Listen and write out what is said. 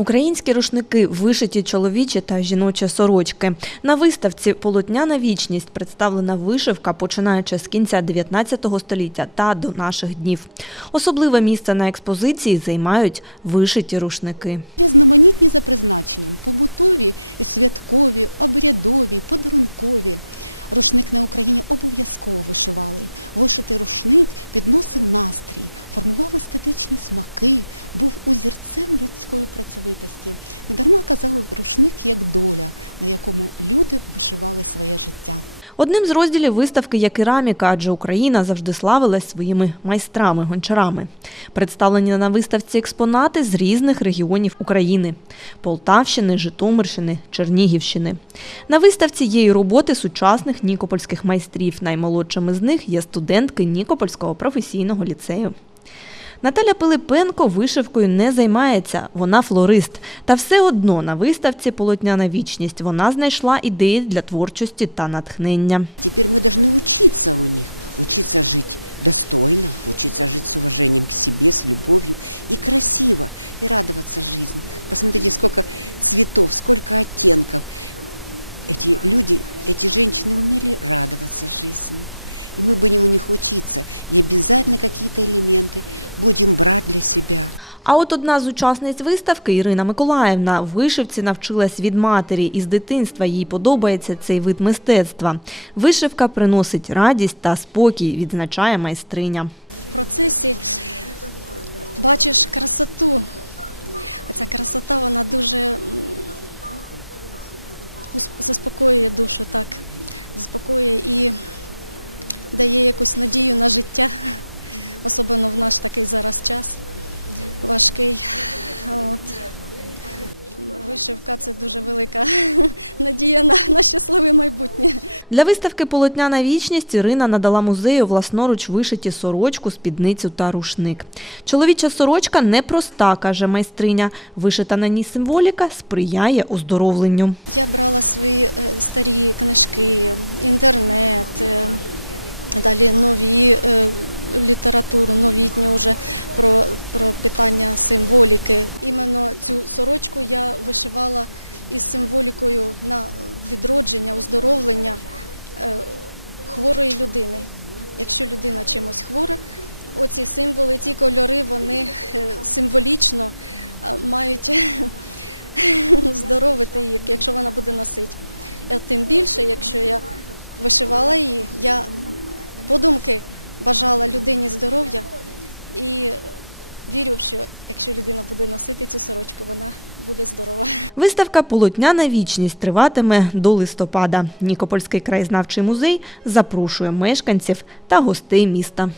Українські рушники, вишиті чоловічі та жіночі сорочки. На виставці Полотняна вічність представлена вишивка, починаючи з кінця 19 століття та до наших днів. Особливе місце на експозиції займають вишиті рушники. Одним з розділів виставки є кераміка, адже Україна завжди славилась своїми майстрами, гончарами. Представлені на виставці експонати з різних регіонів України: Полтавщини, Житомирщини, Чернігівщини. На виставці є і роботи сучасних нікопольських майстрів. Наймолодшими з них є студентки Нікопольського професійного ліцею. Наталя Пилипенко вишивкою не займається, вона флорист. Та все одно на виставці Полотняна вічність вона знайшла ідеї для творчості та натхнення. А от одна з учасниць виставки Ірина Миколаївна вишивці навчилась від матері і з дитинства їй подобається цей вид мистецтва. Вишивка приносить радість та спокій, відзначає майстриня. Для виставки полотня на вічність Ірина надала музею власноруч вишиті сорочку, спідницю та рушник. Чоловіча сорочка непроста, каже майстриня. Вишита на ній символіка сприяє оздоровленню. Виставка Полотняна вічність триватиме до листопада. Нікопольський краєзнавчий музей запрошує мешканців та гостей міста.